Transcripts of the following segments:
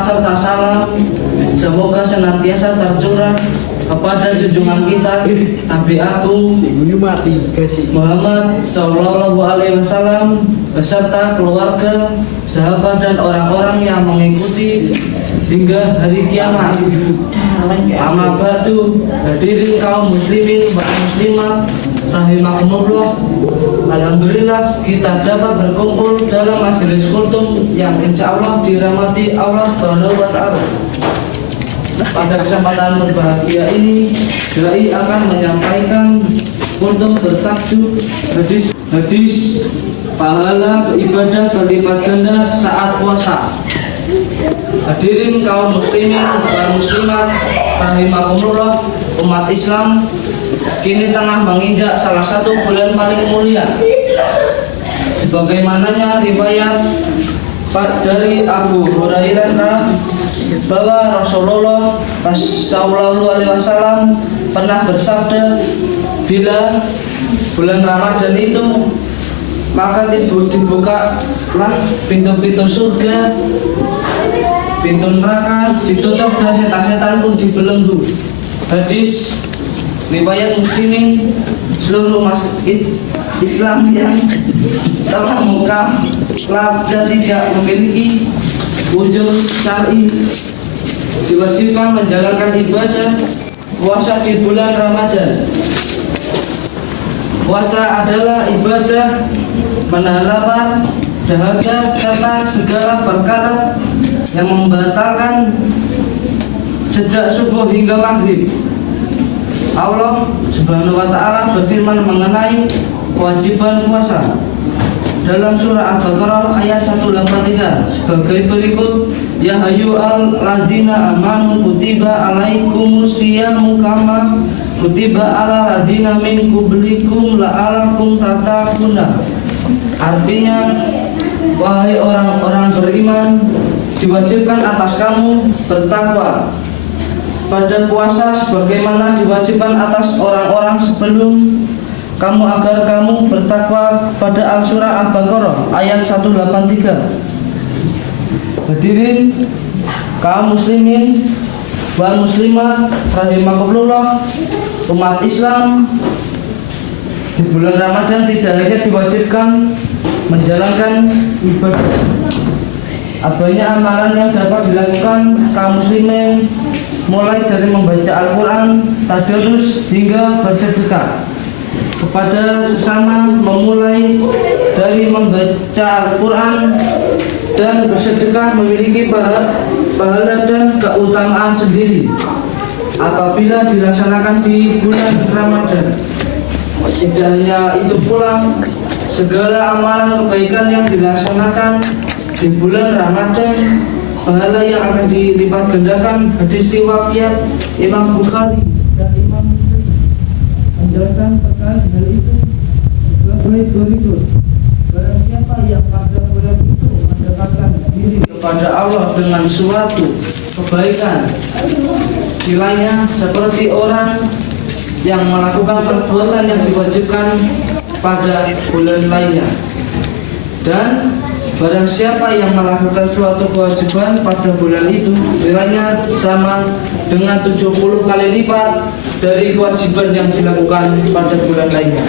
Salawat serta salam semoga senantiasa tercurah kepada junjungan kita Nabi Agung Muhammad Sallallahu Alaihi Wasallam beserta keluarga, sahabat dan orang-orang yang mengikuti hingga hari kiamat. Amma ba'du, hadirin kaum muslimin wa muslimat rahimakumullah. Alhamdulillah kita dapat berkumpul dalam majelis kultum yang insya Allah dirahmati Allah Subhanahu wa Ta'ala. Pada kesempatan berbahagia ini, dai akan menyampaikan untuk bertajuk hadis pahala ibadah berlipat ganda saat puasa. Hadirin kaum muslimin dan muslimat rahimakumullah, umat Islam kini tengah menginjak salah satu bulan paling mulia. Sebagaimananya riwayat dari Abu Hurairah bahwa Rasulullah Sallallahu Alaihi Wasallam pernah bersabda, bila bulan Ramadan itu maka dibukalah pintu-pintu surga, pintu neraka ditutup dan setan-setan pun dibelenggu. Hadis riwayat Muslimin. Seluruh masjid Islam yang telah mukallaf dan tidak memiliki uzur syar'i diwajibkan menjalankan ibadah puasa di bulan Ramadan. Puasa adalah ibadah menahan lapar, dahaga, serta segala perkara yang membatalkan sejak subuh hingga maghrib. Allah Subhanahu wa Ta'ala berfirman mengenai kewajiban puasa dalam surah Al-Baqarah ayat 183 sebagai berikut: Ya ayyuhal ladzina amanu kutiba alaikumus syiyamu kama kutiba alal ladzina min qablikum la'allakum tattaquna. Artinya, wahai orang-orang beriman, diwajibkan atas kamu bertakwa pada puasa sebagaimana diwajibkan atas orang-orang sebelum kamu agar kamu bertakwa pada Al-Surah Al-Baqarah ayat 183. Hadirin kaum muslimin dan muslimat rahimakumullah, umat Islam di bulan Ramadan tidak hanya diwajibkan menjalankan ibadah, banyak amalan yang dapat dilakukan kaum muslimin, mulai dari membaca Al-Quran, tadarus hingga bersedekah kepada sesama, memulai dari membaca Al-Quran dan bersedekah memiliki pahala dan keutamaan sendiri apabila dilaksanakan di bulan Ramadan. Tidak hanya itu pula, segala amalan kebaikan yang dilaksanakan di bulan Ramadan pahala yang akan dilipat gandakan. Hadis riwayat Imam Bukhari dan Imam Muslim menjelaskan terkait hal itu sebagai berikut: barang siapa yang pada bulan itu mendekatkan diri kepada Allah dengan suatu kebaikan, nilainya seperti orang yang melakukan perbuatan yang diwajibkan pada bulan lainnya. Dan barang siapa yang melakukan suatu kewajiban pada bulan itu, nilainya sama dengan 70 kali lipat dari kewajiban yang dilakukan pada bulan lainnya.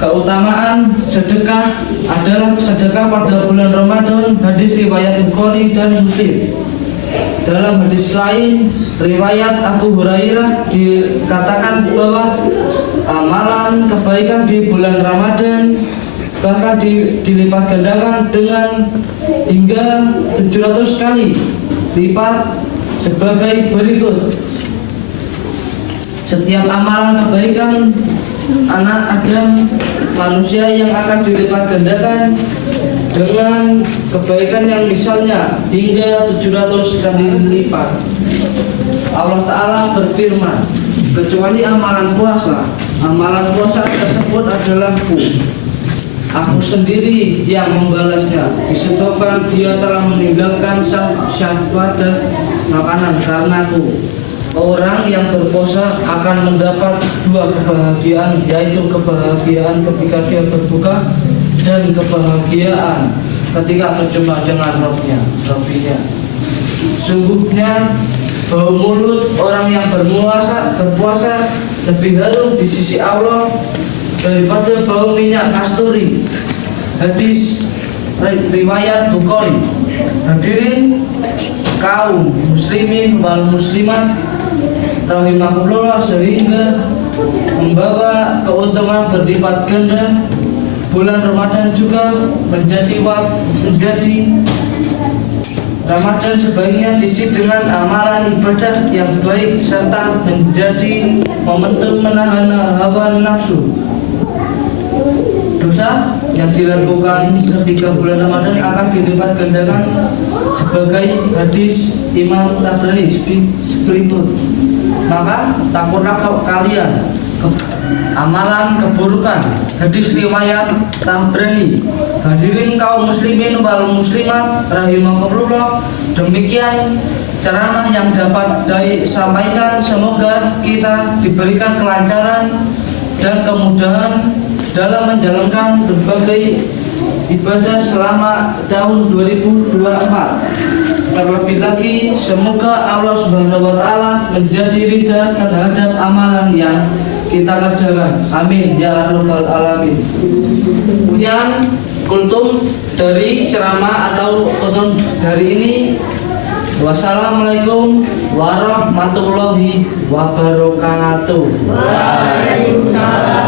Keutamaan sedekah adalah sedekah pada bulan Ramadan. Hadis riwayat Bukhari dan Muslim. Dalam hadis lain riwayat Abu Hurairah dikatakan bahwa amalan kebaikan di bulan Ramadan bahkan dilipat gandakan dengan hingga 700 kali lipat sebagai berikut: setiap amalan kebaikan anak Adam manusia yang akan dilipat gandakan dengan kebaikan yang misalnya hingga 700 kali lipat. Allah Ta'ala berfirman, kecuali amalan puasa tersebut adalah Aku sendiri yang membalasnya, disebabkan dia telah meninggalkan syahwat dan makanan karenaku. Orang yang berpuasa akan mendapat dua kebahagiaan, yaitu kebahagiaan ketika dia berbuka dan kebahagiaan ketika berjumpa dengan Rabbnya. Sungguhnya bau mulut orang yang berpuasa lebih harum di sisi Allah daripada bau minyak kasturi. Hadis riwayat Bukhari. Hadirin kaum muslimin wal muslimat rahimakumullah, sehingga membawa keuntungan berlipat ganda, bulan Ramadan juga menjadi Ramadan sebaiknya diisi dengan amalan ibadah yang baik serta menjadi momentum menahan hawa nafsu. Dosa yang dilakukan ketika bulan Ramadan akan dilipat gandakan sebagai hadis Imam Tabrani berikut. Maka takutlah kalian amalan keburukan. Hadis riwayat Tabrani. Hadirin kaum muslimin wal muslimat rahimakumullah, demikian ceramah yang dapat disampaikan. Semoga kita diberikan kelancaran dan kemudahan dalam menjalankan berbagai ibadah selama tahun 2024. Terlebih lagi semoga Allah Subhanahu wa taala menjadi ridha terhadap amalan yang kita kerjakan. Amin ya rabbal alamin. Kemudian kultum dari ceramah atau kultum dari ini. Wassalamualaikum warahmatullahi wabarakatuh. Waalaikumsalam.